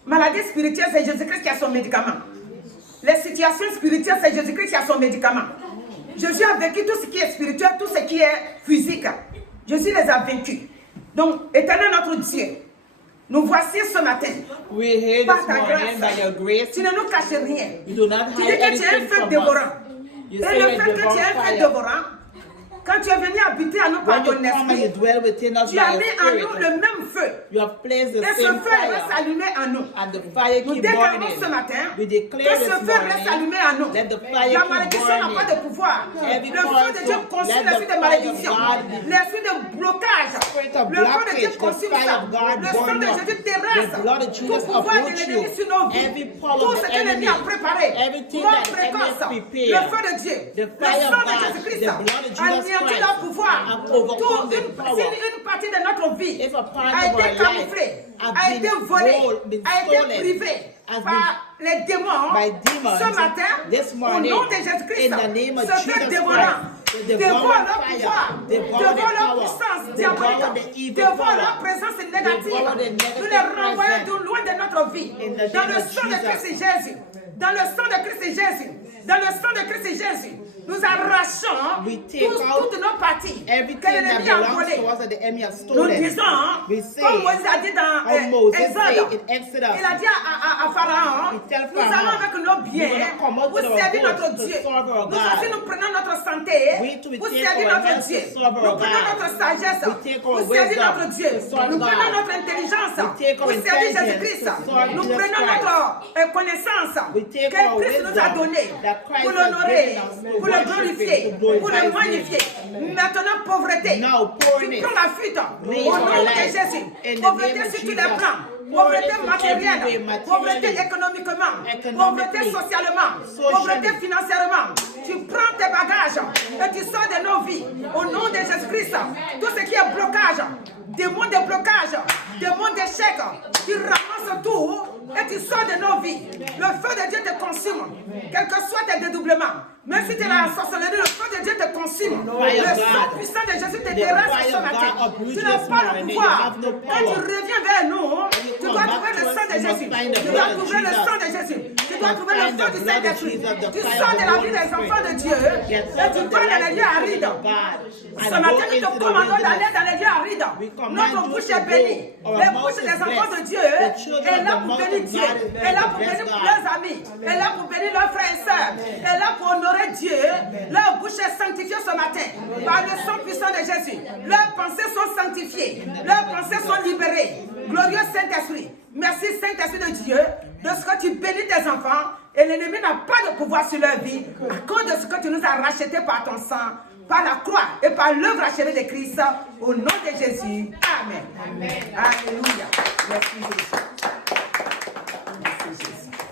Maladie spirituelle c'est Jésus-Christ qui a son médicament. Les situations spirituelles c'est Jésus-Christ qui a son médicament. Jésus a vécu tout ce qui est spirituel, tout ce qui est physique. Jésus les a vaincus. Donc, éternel notre Dieu, nous voici ce matin. We're here Par this ta morning by your grâce, grace. tu ne nous caches rien. You do not Tu hide dis que tu es un anything feu from dévorant. us. Et You say le you're fait que tu es un feu fire. dévorant, quand tu es venu habiter à nous par When you ton come and you esprit, dwell within us tu as by mis your en nous spirit, le même feu. you have placed the Et ce same feu reste fire, allumé en nous. and the fire Nous keep déclarons burning. ce matin We que declare ce this feu reste allumé en nous. morning, let the fire La keep malédiction n'a pas de burning. pouvoir. Every Le feu de Dieu counsel, consume let l'esprit the de fire malédiction, of God, l'esprit de blocage. spirit of Le feu de Dieu blockage, the consume fire ça. of God Le sang burn de up. Jésus The terrasse blood of tout Jesus pouvoir de uproot l'ennemi you. sur nos vies. Every power Tout of ce the que l'ennemi enemy, a préparé. everything Mort that the enemy précoce. has prepared. Le feu de Dieu. The Le fire sang of de God, Jésus-Christ. the blood of Jesus Anéantit Christ leur pouvoir. have overcome Tout the power. une partie de notre vie If a part a of our été life camouflée, has a été been volée, been a été stolen, privée has par les démons. by demons, Ce matin, this au morning, nom de Jésus-Christ, in the name of ce feu Jesus dévorant, Christ, the dévore devouring leur fire, pouvoir, devour dévore the leur power, puissance devour diabolique, the evil dévore power, leur présence négative. devour the Nous les negative renvoyons presence. de loin de notre vie. In the Dans name le of sang de Jesus. Christ Jésus. Dans le sang de Christ Jésus. Dans le sang de Christ Jésus, nous arrachons We take toutes nos parties que everything that l'ennemi a belongs volées. to us that the enemy has Nous stolen. disons, We say, comme Moïse a dit dans how Moses said Exode, in Exodus, il a dit à Pharaon, He tell nous Pharaoh, allons avec nos biens we're gonna come out pour with our servir goods notre to Dieu. serve our Nous God. aussi, nous prenons notre santé We too, we pour take servir our notre health Dieu. to serve Nous our prenons God. notre sagesse We take our pour servir wisdom notre Dieu. to serve Nous God. prenons notre intelligence We take our pour servir intelligence Jésus-Christ. to serve Nous Jesus prenons Christ. notre connaissance We take que our Christ nous a wisdom donnée that Christ pour has l'honorer, given us to pour le worship glorifier, Him, to pour glorify le His magnifier. Maintenant, pauvreté. Now, pouring Tu it. prends la fuite Leave au our nom de life. Jésus. In the Pauvreté name of sur tous les Jesus. plans. Pouring Pauvreté it in matérielle, every way, pauvreté materially, économiquement, economically, pauvreté socialement, socially. pauvreté financièrement. Tu prends tes bagages et tu sors de nos vies au nom de Jésus-Christ. Tout ce qui est blocage, démon de blocage, démon d'échec, tu ramasses tout et tu sors de nos vies. Le feu de Dieu te consume, quel que soit tes dédoublements. Même si tu es la sorcellerie, le feu de Dieu te consume. Le sang puissant de Jésus te terrasse ce matin. Tu n'as pas le pouvoir. Quand tu reviens vers nous, tu dois trouver le sang de Jésus. Tu dois trouver le sang de Jésus. Tu dois trouver le feu du Saint-Esprit. Tu sors de la vie des enfants de Dieu et tu vas dans les lieux arides. Ce matin, nous te commandons d'aller dans les lieux arides. Notre bouche est bénie. Les bouches des enfants de Dieu est là pour bénir Dieu, est là pour bénir leurs amis, est là pour bénir leurs frères et sœurs, est là pour honorer Dieu. Leur bouche est sanctifiée ce matin par le sang puissant de Jésus. Leurs pensées sont sanctifiées, leurs pensées sont libérées. Glorieux Saint-Esprit, merci Saint-Esprit de Dieu de ce que tu bénis tes enfants et l'ennemi n'a pas de pouvoir sur leur vie à cause de ce que tu nous as racheté par ton sang, par la croix et par l'œuvre achevée de Christ. Au nom de Jésus. Amen. Amen. Alléluia. Merci Jésus.